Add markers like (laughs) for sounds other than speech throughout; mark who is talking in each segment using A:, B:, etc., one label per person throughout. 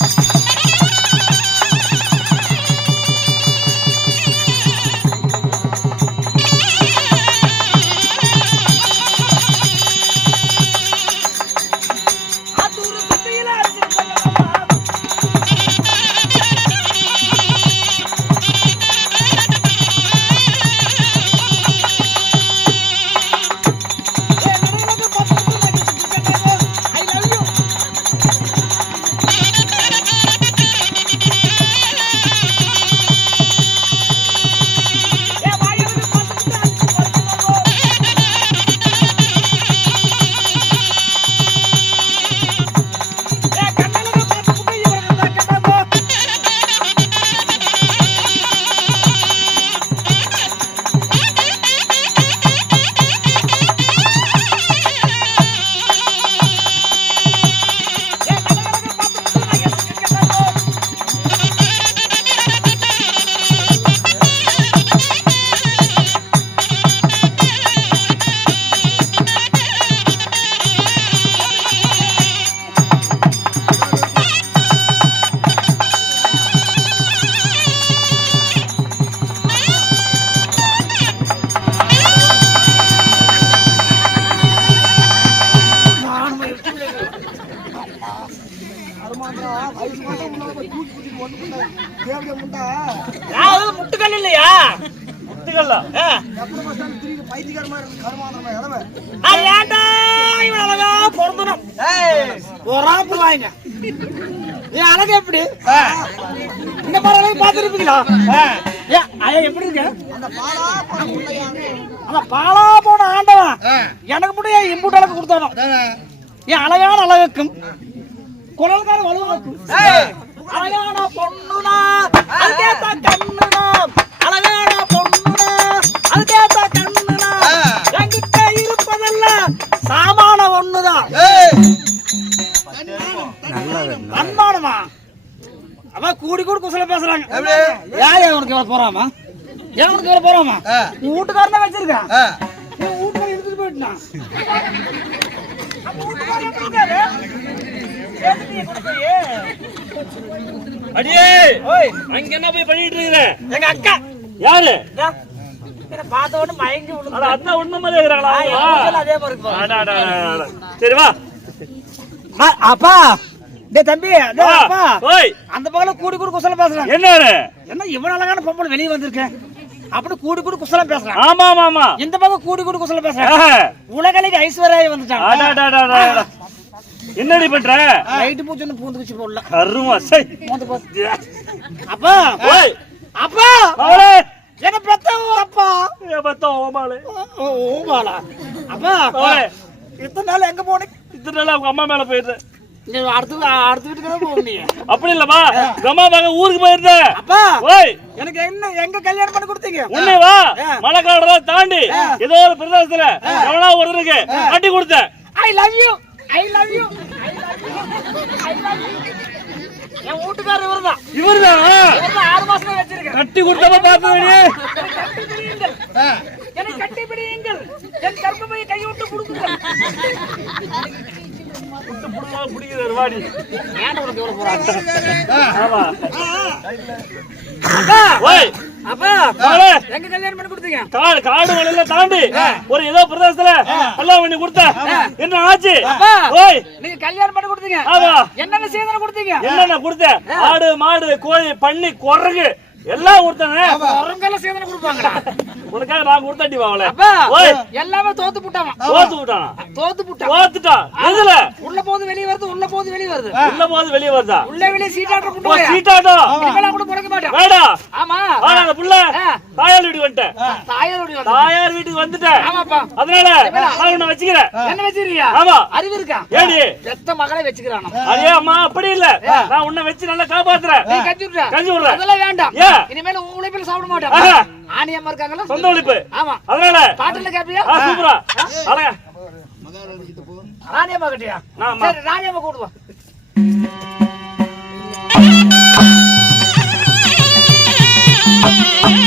A: you. முட்டுக்கல் இல்லையா? அழகா பிறந்தனும் பொறாப்பு வாங்க. என் அழகு எப்படி? இந்த மாதிரி அழகு பார்த்துருப்பீங்களா? எப்படி இருக்கு? அந்த பாலா போன ஆண்டவன். எனக்கு மட்டும் ஏன் இம்பூட் அழகு கொடுத்தானோ? என் அழகான அழகுக்கும் குரல்கார வலுவாக்கும் அழகான பொண்ணுனா அதுக்கேத்த கண்ணுனா அழகான பொண்ணுனா அதுக்கேத்த கண்ணுனா என்கிட்ட இருப்பதெல்லாம் சாமான ஒண்ணுதான் அன்பானமா? அவ கூடி கூடி குசல பேசுறாங்க. யார் உனக்கு இவ்வளவு போறாமா? ஏன் உனக்கு இவ்வளவு போறாமா? வீட்டுக்காரன் வச்சிருக்கான் வீட்டுக்காரன் எடுத்துட்டு போயிட்டான்?
B: அடியே!
A: ஓய்!
B: அங்க என்ன போய் பண்ணிட்டு இருக்கிற?
A: எங்க அக்கா!
B: யாரு?
A: பார்த்த உடனே மயங்கி விழுந்து.
B: அத்தா உண்மை மாதிரி இருக்கிறாங்களா?
A: அதே மாதிரி.
B: சரி வா.
A: அப்பா! டேய் தம்பி. அப்பா!
B: ஓய்!
A: அந்த பக்கம் கூடி கூடி குசலம் பேசுறாங்க
B: என்ன?
A: என்ன இவ்வளவு அழகான பொம்பளை வெளியே வந்திருக்கேன் அப்படி கூடி கூடி குசலம் பேசுறான்.
B: ஆமா ஆமா ஆமா
A: இந்த பக்கம் கூடி கூடி குசலம் பேசுறான். உலகலைக்கு ஐஸ்வர்யா
B: அட, என்னடி பண்ற?
A: லைட்டு பூச்சி பூந்துக்குச்சு போடல.
B: கருமா சை.
A: மூந்து போச்சு அப்பா!
B: ஓய்
A: அப்பா! என்ன பெத்த அப்பா?
B: ஏ பத்தோ ஓமாளே
A: ஓமாளா அப்பா இத்தனை நாள் எங்க போனீங்க
B: இத்தனை நாள் அவங்க அம்மா மேல போயிடுறேன்
A: நீ அடுத்து அடுத்த வீட்டுக்கு போகணும்
B: அப்படி இல்லப்பா உங்க அம்மா மக ஊருக்கு போயிருந்தேன்
A: அப்பா!
B: ஓய்.
A: எனக்கு என்ன எங்க கல்யாணம் பண்ணி கொடுத்தீங்க?
B: உன்னை வா.
A: ஆ.
B: மலைக்காடுலாம் தாண்டி ஏதோ ஒரு பிரதேசத்துல எவனா ஒருத்தருக்கு கட்டி கொடுத்தேன்.
A: I love you I love you I love you என் வீட்டுக்காரர் இவர்தான்.
B: இவருதான்?
A: இவர்தான் ஆறு மாசம் வச்சிருக்கேன்
B: கட்டி கொடுத்தப்ப
A: பிடியுங்கள். என்னை கட்டி பிடியுங்கள். என் கர்ப்பப்பையை கைவிட்டு கொடுக்குங்கள்
B: பிடிக்கிறாரு வாடி.
A: ஏன் உனக்கு இவ்வளவு போறாங்க
B: ஆமா.
A: அப்பா எங்க கல்யாணம் பண்ணி கொடுத்தீங்க?
B: காடு காடு மலையில தாண்டி ஒரு ஏதோ பிரதேசத்துல எல்லாம் பண்ணி கொடுத்த என்ன ஆச்சு? ஓய்.
A: நீங்க கல்யாணம் பண்ணி கொடுத்தீங்க. என்னென்ன சேதனை கொடுத்தீங்க?
B: என்னென்ன கொடுத்த ஆடு மாடு கோழி பன்னி குரங்கு. எல்லாம் கொடுத்தானே
A: உரங்கெல்லாம் சேதனை கொடுப்பாங்கடா. (laughs)
B: உனக்காக நான் கொடுத்தாட்டி ஓய்.
A: எல்லாமே தோத்து புட்டாங்க
B: தோத்து விட்டான்
A: தோத்து புட்டான்
B: தோத்துட்டான் எதுல?
A: உள்ள போது வெளிய வருது உள்ள போது வெளிய வருது.
B: உள்ள போது வெளிய வருதா?
A: உள்ள வெளிய சீட்டாட்ட கொண்டு
B: சீட்டாட்டம்
A: இனிமேலாம் கூட பிறக்க மாட்டேன்
B: வேடா.
A: ஆமா.
B: ஆனா அந்த புள்ள. தாயார் வீட்டுக்கு வந்துட்டேன்.
A: தாயாருடைய வந்து
B: தாயார் வீட்டுக்கு வந்துட்டேன்.
A: ஆமாப்பா.
B: அதனால நான் உன்னை வச்சுக்கிறேன்.
A: என்ன வச்சிருக்கியா
B: ஆமா.
A: அறிவு இருக்கா?
B: ஏடி
A: பெத்த மகளை வச்சுக்கிறானோ?
B: அதே அம்மா அப்படி இல்ல. நான் உன்னை வச்சு நல்லா காப்பாத்துறேன்.
A: நீ கஞ்சி விடுற
B: கஞ்சி விடுறேன்
A: அதெல்லாம் வேண்டாம்.
B: ஏன்?
A: இனிமேல் உழைப்பில் சாப்பிட. மாட்டேன். ஆணியம்மா இருக்காங்களா?
B: சொந்த ஒழிப்பு
A: ஆமா.
B: அதனால
A: பாட்டுல கேப்பியா?
B: சூப்பரா. அழகா.
A: ராணியம்மா கிட்டியா?
B: ஆமா.
A: சரி ராணியம்மா கூடுவா (laughs)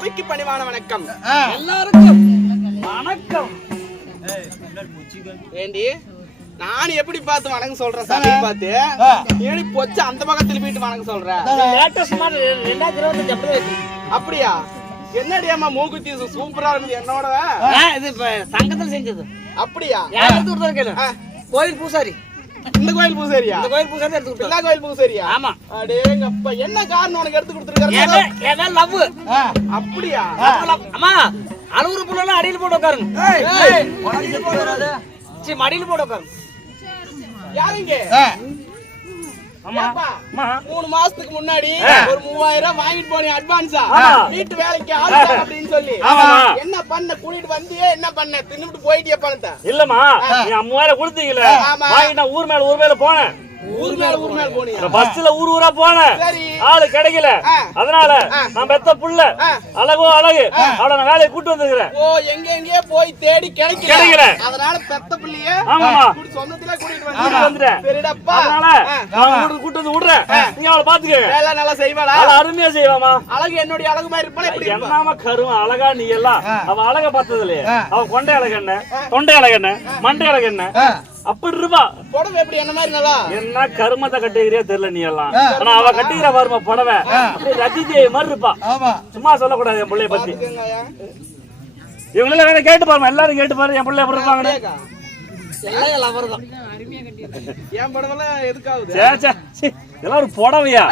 C: பணிவான வணக்கம்.
A: எல்லாருக்கும் வணக்கம்.
C: ஏண்டி நான் எப்படி பார்த்து வணக்கம் சொல்றேன் சபையை பார்த்து. ஏடி பொச்சு அந்த பக்கத்துல போயிட்டு வணக்கம் சொல்றேன்
A: ரெண்டாயிரத்தி இருபத்தஞ்சு அப்படியே இருக்கு.
C: அப்படியா? என்னடி அம்மா மூக்குத்தி சூப்பரா இருக்குது என்னோட
A: இது சங்கத்துல செஞ்சது.
C: அப்படியா.
A: கோயில் பூசாரி.
C: இந்த கோயில் பூசேரியா?
A: இந்த கோயில் பூசாரி எடுத்து கொடுத்தாரு
C: பிள்ளா கோயில் பூசேரியா?
A: ஆமா.
C: அடேங்கப்பா என்ன காரணம் உனக்கு எடுத்து கொடுத்துருக்காரு
A: எவன் லவ்.
C: அப்படியா?
A: அம்மா அழுகுற புள்ள அடியில் போட்டு உட்காருங்க. மடியில் போட்டு உட்காருங்க.
C: யாருங்க
B: ஆமா
C: மூணு மாசத்துக்கு முன்னாடி. ஒரு மூவாயிரம் வாங்கிட்டு போனீங்க அட்வான்ஸா. வீட்டு வேலைக்கு ஆள் தேவை அப்படின்னு சொல்லி. என்ன பண்ண? கூட்டிட்டு வந்தியே என்ன பண்ண? தின்னுட்டு போயிட்டியே பணத்தை
B: இல்லம்மா நீ மூவாயிரம் கொடுத்தீங்களே
C: ஆமா.
B: வாங்கிட்டு ஊர் மேல ஊர் மேல போனேன். பஸ்ல ஊர் ஊரா போனேன்.
C: சரி.
B: ஆளு கிடைக்கல. அதனால நான் பெத்த புள்ள. அழகோ அழகு. அவள நான் வேலையை கூட்டு வந்துருக்கிறேன்.
C: ஓ எங்க எங்கேயோ போய் தேடி கிடைக்கல.
B: கிடைக்கல.
C: அதனால பெத்த பிள்ளைய. கூட்டி சொந்தத்திலே கூட்டிட்டு
B: கூட்டிட்டு
C: வந்து
B: வந்துட்டேன்.
C: சரிடப்பா.
B: அதனால. நான் கூட்டு வந்து விடுறேன். நீங்க அவளை பாத்துக்கங்க
C: வேலை நல்லா செய்வாளா?
B: அவளை அருமையா செய்வாமா
C: அழகு என்னுடைய அழகு மாதிரி இருப்பாளா? இப்படி
B: என்னமா கருவம் அழகா நீ எல்லாம். அவ அழக பார்த்தது இல்லையே அவ கொண்டை அழகு என்ன? தொண்டை அழகு என்ன? மண்டை அழகு என்ன? அப்படி இருப்பா
C: புடவை எப்படி என்ன மாதிரி நல்லா?
B: என்ன கருமத்தை கட்டுகிறியா தெரியல நீ எல்லாம். ஆனா அவ கட்டுகிற வருமா புடவை. அப்படியே ரஜி தேவி மாதிரி இருப்பா சும்மா சொல்லக்கூடாது என் பிள்ளைய பத்தி. இவங்கள வேற கேட்டு பாருமா எல்லாரும் கேட்டு பாரு என் பிள்ளை எப்படி இருப்பாங்கன்னு.
C: கேக்கா.
A: எல்லாம் லவர் தான்.
C: என் படமெல்லாம் எதுக்காகுது
B: இதெல்லாம் ஒரு புடவையா.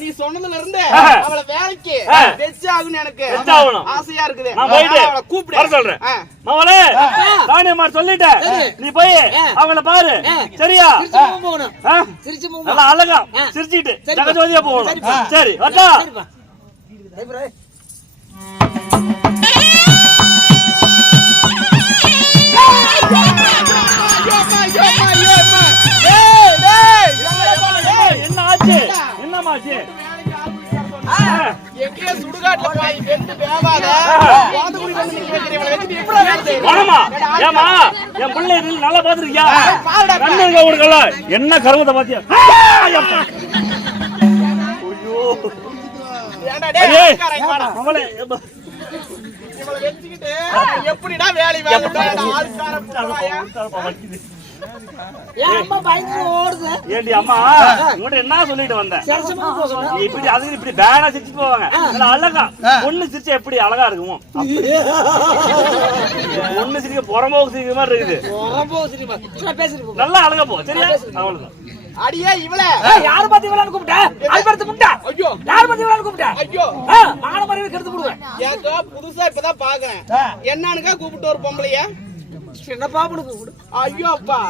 C: நீ சொன்னதுல இருந்து. அவளை வேலைக்கு
B: ஆ.
C: வெச்சு ஆகுன்னு எனக்கு.
B: வெச்சு ஆகணும்.
C: ஆசையா இருக்குது.
B: நான் போயிட்டு
C: அவளை கூப்பிடு.
B: வர சொல்றேன். மவளே ராணியம்மா சொல்லிட்டேன். நீ போய் அவங்கள பாரு. சரியா?
A: போகணும்.
B: நல்லா அழகா. சிரிச்சிட்டு. ஜகஜோதியா போகணும். சரி வட்டா ஆச்சு.
C: எங்கேயோ சுடுகாட்டுல போய் வெந்து வேவாத எப்படி வேலை?
B: போனமா ஏமா என் பிள்ளை நீ நல்லா என்ன கருமத்தை பாத்தியா. ஐயோ.
C: டேய்.
B: அவளே
C: எப்படிடா வேலை
B: ஏண்டி அம்மா உங்கள்ட்ட என்ன சொல்லிட்டு வந்தேன்? இப்படி அதுக்கு இப்படி பேனா சிரிச்சு போவாங்க. அழகா. பொண்ணு சிரிச்சா எப்படி அழகா இருக்குமோ? பொண்ணு சிரிக்க புறம்போக்கு சிரிக்கிற மாதிரி இருக்குது. நல்லா அழகா போ. சரியா? அவ்வளவுதான்.
C: அடியே இவளை.
A: யாரு பத்தி விளையாண்டு கூப்பிட்ட? அல்பர்த்து முட்டா
C: ஐயோ.
A: யாரு பத்தி விளையாண்டு கூப்பிட்ட?
C: ஐயோ.
A: மான மறைவு கெடுத்து விடுவேன்.
C: ஏக்கோ புதுசா இப்பதான் பாக்குறேன். என்னன்னுக்கா கூப்பிட்டு ஒரு பொம்பளைய.
A: சின்ன பாப்பனுக்கு கூப்பிடு.
C: ஐயோ அப்பா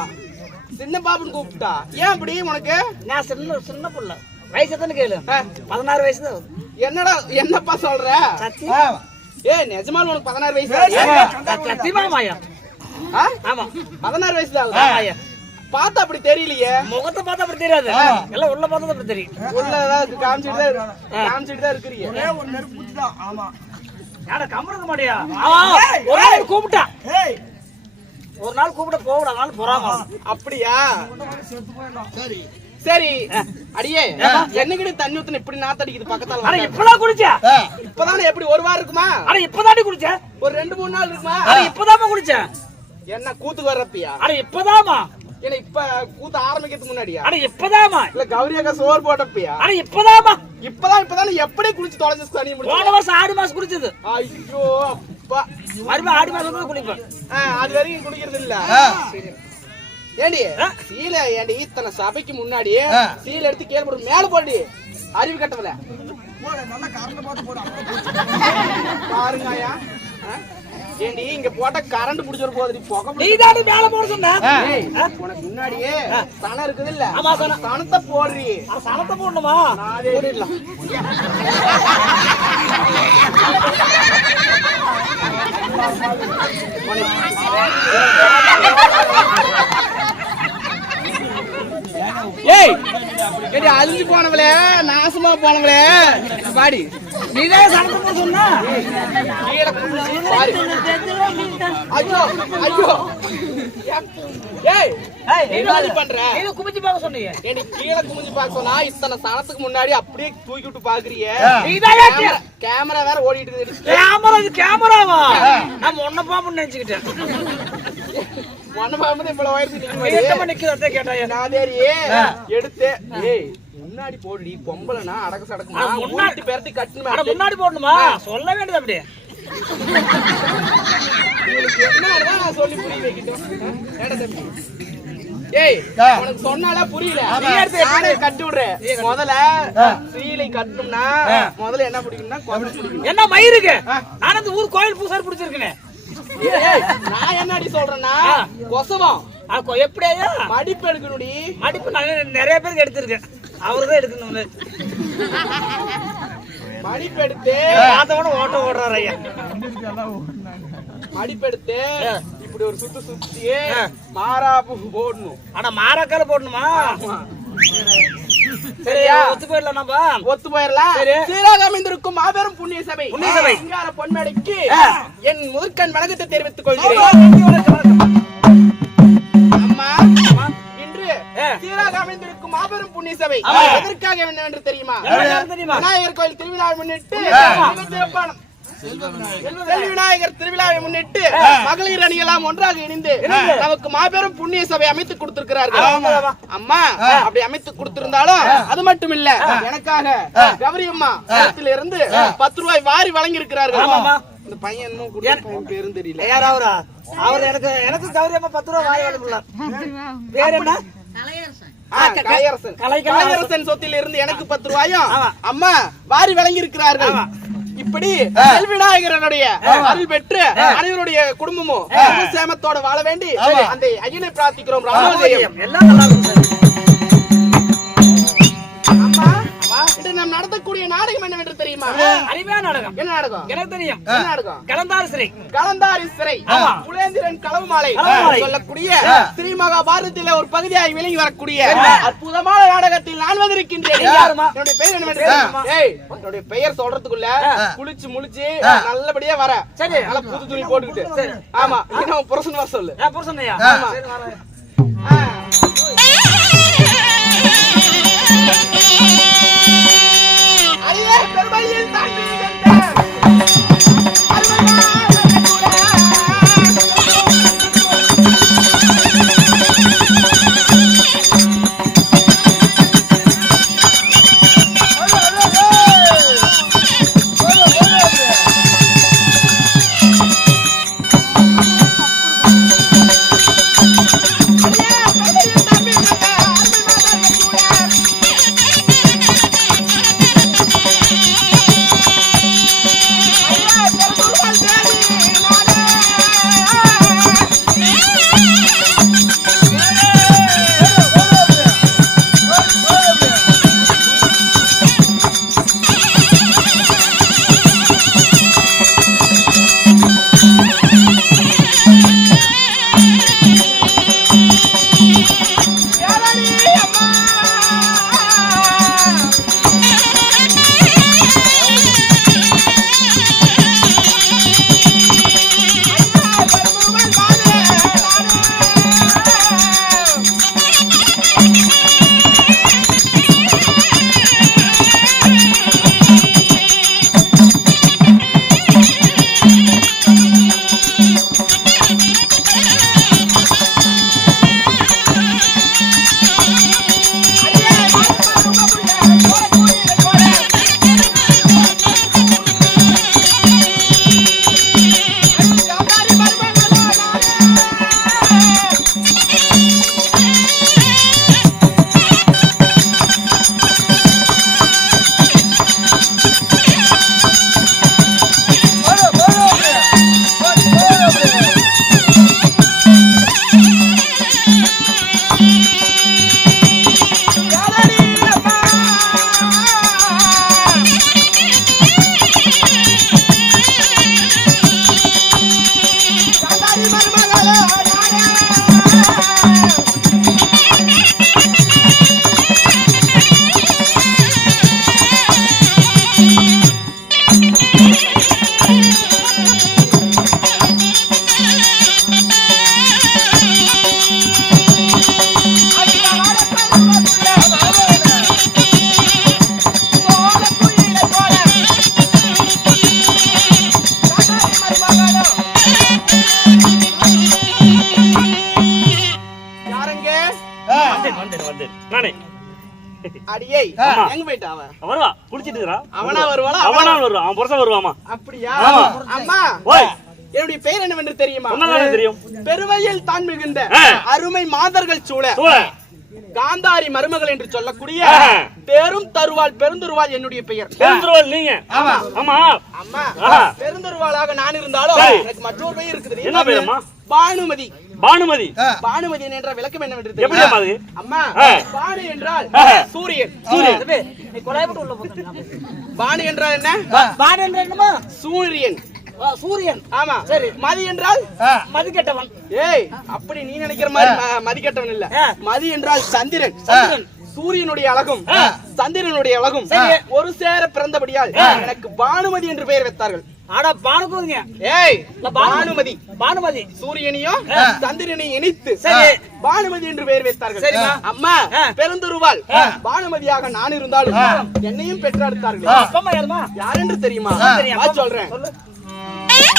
C: சின்ன பாப்புன்னு கூப்பிட்டா. ஏன் அப்படி உனக்கு?
A: நான் சின்ன சின்ன புள்ள. வயசு எத்தனை கேளு பதினாறு வயசு தான்.
C: என்னடா என்னப்பா சொல்ற? ஏ நிஜமால் உனக்கு பதினாறு வயசு?
A: சத்தியமா மாயா?
C: ஆ?
A: ஆமா.
C: பதினாறு ஆகுதா?
A: மாயா.
C: பார்த்தா அப்படி தெரியலையே.
A: முகத்தை பார்த்தா அப்படி தெரியாது. எல்லாம் உள்ள பார்த்தா அப்படி தெரியும்.
C: உள்ள ஏதாவது காமிச்சிட்டு தான் காமிச்சிட்டு தான் இருக்கிறீங்க.
A: யார கம்பறக்க மாட்டியா ஒரு நாள் கூப்பிட்டா. ஒரு நாள் கூப்பிட நாள் பொறாம
C: அப்படியா? சரி. அடியே என்னகிட்ட தண்ணி ஊத்துன இப்படி நாத்தடிக்குது பக்கத்தால?
A: அட? இப்பதான் குடிச்ச?
C: இப்பதானே எப்படி ஒரு வாரம் இருக்குமா?
A: அட இப்பதாண்டி குடிச்ச?
C: ஒரு ரெண்டு மூணு நாள் இருக்குமா?
A: அட இப்பதாம்மா குடிச்ச?
C: என்ன கூத்துக்கு வர்றப்பியா
A: அட இப்பதாம்மா.
C: ஏன்னா இப்ப கூத்து ஆரம்பிக்கிறதுக்கு முன்னாடியா?
A: அட இப்பதாம்மா.
C: இல்ல கௌரி அக்கா சோறு போட்டப்பியா?
A: அட இப்பதாம்மா.
C: இப்பதான் இப்பதானே எப்படி குளிச்சு தொலைஞ்சு தண்ணி
A: போன
C: முடிச்சு
A: வருஷம் ஆடி மாசம் குடிச்சது.
C: ஐயோ. அப்பா
A: மறுபடியும் ஆடி மாசம்
C: ஆ, அது வரைக்கும் குடிக்கிறது இல்ல ஏண்டி? சீல ஏண்டி இத்தனை சபைக்கு முன்னாடி சீல எடுத்து கீழே போடு மேல போடி. அறிவு கட்டவல பாருங்க? ஏண்டி இங்க போட்ட கரண்ட் புடிச்சிரு போகுது புகை
A: நீ தாண்டி மேல போட சொன்ன.
C: ஏய், உனக்கு முன்னாடியே சனம் இருக்குது இல்ல?
A: ஆமா, சனம்.
C: சனத்தை போடுறி.
A: சனத்தை போடணுமா?
C: நானே
A: போட்டுடலாம் (laughs)
C: ஏய் ஏடி அழிஞ்சு போனவளே நாசமா போனவளே. பாடி
A: சொன்னா.
C: பாரு ஐயோ ஐயோ. ஏய்
A: குமிச்சு பார்க்க சொன்னீங்க.
C: கீழே குமிஞ்சு பார்க்க சொன்னா இத்தனை சனத்துக்கு முன்னாடி அப்படியே தூக்கி விட்டு பாக்குறியே
A: நீதான்
C: கேமரா- வேற ஓடிட்டு இருக்குது.
A: கேமரா இது கேமராவா நான் ஒன்ன பாம்பு நினைச்சுக்கிட்டேன்.
C: பாம்பு இவ்வளவு வயசு
A: கேட்டாயா?
C: நாதேரி எடுத்து ஏய் முன்னாடி போடுடி பொம்பளைனா அடக்க சடக்கு
A: முன்னாடி-
C: பேரத்தி கட்டணும்
A: முன்னாடி போடணுமா? சொல்ல வேண்டியது அப்படியே.
C: நான் சொல்லி புரிய வைக்கட்டும். ஏய் உனக்கு சொன்னாலே புரியல. நானே கட்டி விடுறேன். முதல்ல சீலை கட்டணும்னா முதல்ல என்ன பிடிக்கணும்னா
A: என்ன மயிருக்கு? நான் அந்த ஊர் கோயில் பூசாரி பிடிச்சிருக்கேன்.
C: நான் என்னடி சொல்றேன்னா கொசவம்.
A: எப்படியா?
C: மடிப்பு எடுக்கணும்டி.
A: மடிப்பு நான் நிறைய பேருக்கு எடுத்திருக்கேன். அவரு தான் எடுக்கணும்னு
C: மடிப்பு எடுத்து
A: பார்த்தவன ஓட்ட ஓடுறாரு ஐயா.
C: மடிப்பு எடுத்து இப்படி ஒரு சுத்து சுத்தி மாறாப்பு போடணும்.
A: ஆனா மாறாக்கால போடணுமா? சரி ஒத்து போயிடலாம் நம்ம
C: ஒத்து போயிடலாம்
A: சரி.
C: சீராக அமைந்திருக்கும் மாபெரும் புண்ணிய சபை
A: புண்ணிய சபை.
C: சிங்கார பொன்மேடைக்கு என் முதற்கண் வணக்கத்தை தெரிவித்துக் கொள்கிறேன் அம்மா இன்று. சீராக அமைந்திருக்கும் மாபெரும் புண்ணிய சபை. எதற்காக தெரியுமா
A: எதற்காக தெரியுமா?
C: விநாயகர் கோயில் திருவிழாவை முன்னிட்டு சிறப்பான செல்வி விநாயகர் திருவிழாவை முன்னிட்டு மகளிர் அணியெல்லாம் ஒன்றாக இணைந்து நமக்கு மாபெரும் புண்ணிய சபை அமைத்து கொடுத்திருக்கிறார்கள். அம்மா அப்படி அமைத்து கொடுத்திருந்தாலும் அது மட்டும் இல்ல எனக்காக கௌரி அம்மா இருந்து பத்து ரூபாய் வாரி வழங்கி இருக்கிறார்கள். இந்த பையன் பையன் பேரும் தெரியல.
A: யார் அவரா? எனக்கு எனக்கு கௌரியமா பத்து ரூபா வாரி வழங்கலாம் வேற என்ன?
C: கலையரசன்.
A: கலை-
C: கலையரசன் சொத்தில் இருந்து எனக்கு பத்து ரூபாயும். அம்மா வாரி வழங்கி இருக்கிறார்கள் இப்படி செல்விநாயகரனுடைய அருள் பெற்று அனைவருடைய குடும்பமும் சேமத்தோட வாழ வேண்டி அந்த ஐயனை பிரார்த்திக்கிறோம். ராமோதயம்.
A: எல்லாம் நல்லா இருக்கும்
C: இன்று நாம் நடத்தக்கூடிய நாடகம் என்னவென்று தெரியுமா?
A: அருமையான நாடகம்.
C: என்ன நாடகம்?
A: எனக்கு தெரியும்.
C: என்ன நாடகம்?
A: சிறை.
C: கலந்தாரி சிறை. புலேந்திரன் களவு மாலை.
A: களவுமாலை.
C: சொல்லக்கூடிய ஸ்ரீ மகாபாரதத்திலே ஒரு பகுதியாய் விளங்கி வரக்கூடிய அற்புதமான நாடகத்தில் நான் வந்திருக்கின்றேன்? என்னுடைய பெயர் என்ன ஏய் என்னுடைய பெயர் சொல்றதுக்குள்ள குளிச்சு முழிச்சு நல்லபடியா வர.
A: சரி.
C: நல்ல புது துணி போட்டுக்கிட்டு. ஆமா இன்னும் புருஷன் வர சொல்லு.
A: ஏன் புருஷனையா? சரி வரேன்.
C: ஆ. அடியே பெருமையில் தாண்டி எங்க போயிட்டா அவ
B: வருவா குளிச்சிட்டு இருக்கா
C: அவனா வருவாளா?
B: அவனா வருவான். அவன் புருஷன் வருவாமா?
C: அப்படியா? அம்மா
B: ஓய்.
C: என்னுடைய பெயர் என்னவென்று தெரியுமா?
B: தெரியும்.
C: பெருமையில் தான் மிகுந்த. அருமை மாதர்கள் சூழ. காந்தாரி மருமகள் என்று சொல்லக்கூடிய. பெரும் தருவாள் பெருந்தருவாள் என்னுடைய பெயர்.
B: தெரிஞ்சிருவாள் நீங்க.
C: ஆமா.
B: ஆமா.
C: அம்மா. பெருந்தருவாளாக நான் இருந்தாலும். எனக்கு மற்றொரு பெயர் இருக்குது.
B: என்ன பேரம்மா
C: பானுமதி.
B: பானுமதி.
C: பானுமதி என்ற விளக்கம் என்னவென்று
B: எப்படி அம்மா அது?
C: அம்மா
B: ஆ.
C: பானு என்றால். சூரியன்.
B: சூரியன்.
A: உள்ள
C: பானு என்றால் என்ன?
A: பாடு என்ற என்னமா
C: சூரியன்.
A: சூரியன்.
C: ஆமா.
A: சரி.
C: மதி என்றால்?
A: மது கெட்டவன்.
C: ஏய் அப்படி நீ நினைக்கிற மாதிரி மதி கெட்டவன் இல்ல. மதி என்றால் சந்திரன்.
A: சந்திரன்.
C: சூரியனுடைய அழகும். சந்திரனுடைய அழகும். ஒரு சேர பிறந்தபடியால் எனக்கு பானுமதி என்று பெயர் வைத்தார்கள்.
A: ஆடா பானுக்குங்க
C: ஏய் பானுமதி.
A: பானுமதி.
C: சூரியனையும் சந்திரனையும் இணைத்து
A: சரி.
C: பானுமதி என்று பெயர் வைத்தார்கள்.
A: சரிம்மா.
C: அம்மா
A: ஆ.
C: பெருந்தொருவாள். பானுமதியாக நான் இருந்தாலும் என்னையும் பெற்றெடுத்தார்கள். யார் என்று தெரியுமா? சொல்றேன்.
A: சொல்லு. ஏய்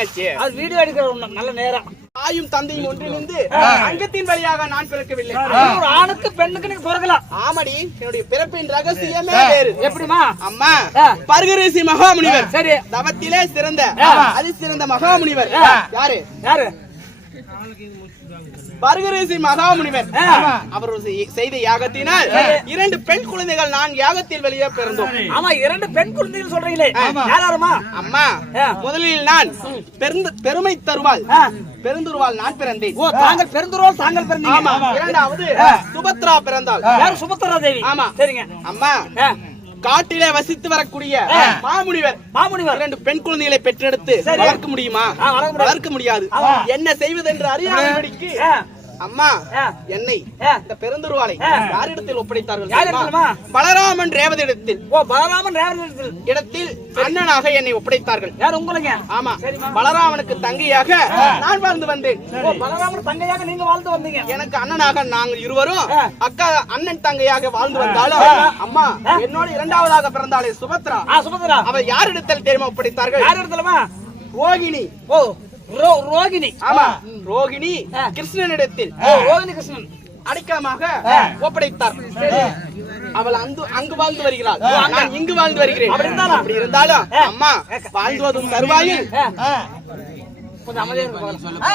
C: கட்சி
A: அது வீடியோ எடுக்கிற நல்ல நேரம்.
C: தாயும் தந்தையும் ஒன்றிணைந்து அங்கத்தின் வழியாக நான் பிறக்கவில்லை.
A: ஒரு ஆணுக்கு பெண்ணுக்கு நீங்க பிறக்கலாம்
C: ஆமாடி என்னுடைய பிறப்பின் ரகசியமே வேறு.
A: எப்படிமா
C: அம்மா. பர்கரிசி மகாமுனிவர்.
A: சரி.
C: தவத்திலே சிறந்த அதி சிறந்த மகாமுனிவர். யாரு?
A: யாரு?
C: பர்கரிசி மகாமுனிவர். அவர் செய்- செய்த யாகத்தினால் இரண்டு பெண் குழந்தைகள் நான் யாகத்தில் வெளியே பிறந்தோம்.
A: ஆமா இரண்டு பெண் குழந்தைகள் சொல்றீங்களே. யாராருமா?
C: அம்மா. முதலில் நான் பெருமை தருவாள்.
A: ஆ.
C: பெருந்துருவாள் நான் பிறந்தேன்.
A: ஓ தாங்கள் பெருந்துருவோம் தாங்கள் பிறந்தீங்க.
C: ஆமா இரண்டாவது சுபத்ரா பிறந்தாள்.
A: யாரு சுபத்ரா தேவி?
C: ஆமா.
A: சரிங்க.
C: அம்மா காட்டிலே வசித்து வரக்கூடிய மாமுனிவர்.
A: மாமுனிவர்.
C: இரண்டு பெண் குழந்தைகளை பெற்றெடுத்து வளர்க்க முடியுமா?
A: வளர்க்க முடியாது.
C: என்ன செய்வது என்று அறியாதபடிக்கு அம்மா. என்னை. இந்த பெருந்துருவாளை யாரிடத்தில் ஒப்படைத்தார்கள்? பலராமன் ரேவதிடத்தில்
A: ஓ பலராமன் ரேவதி
C: இடத்தில். அண்ணனாக என்னை ஒப்படைத்தார்கள்.
A: யார் உங்களுங்க?
C: ஆமா. பலராமனுக்கு தங்கையாக நான் வாழ்ந்து வந்தேன்.
A: ஓ பலராமன் தங்கையாக நீங்க வாழ்ந்து வந்தீங்க.
C: எனக்கு அண்ணனாக நாங்கள் இருவரும். அக்கா அண்ணன் தங்கையாக வாழ்ந்து வந்தாலும் அம்மா என்னோட இரண்டாவதாக பிறந்தாளே சுபத்ரா.
A: சுபத்ரா.
C: அவ யாரிடத்தில் தெரியுமா ஒப்படைத்தார்கள்?
A: யார் இடத்துலமா
C: ரோகிணி.
A: ஓ. ரோகிணி.
C: ஆமா. ரோகிணி. கிருஷ்ணனிடத்தில்.
A: ரோகிணி கிருஷ்ணன்
C: அடைக்கலமாக ஒப்படைத்தார். அவள் அங்கு அங்கு வாழ்ந்து வருகிறாள். நான் இங்கு வாழ்ந்து வருகிறேன்.
A: அப்படி இருந்தாலும்?
C: அப்படி இருந்தாலும் அம்மா வாழ்ந்து வரும் தருவாயில்
A: கொஞ்சம் அமைதியா இருங்க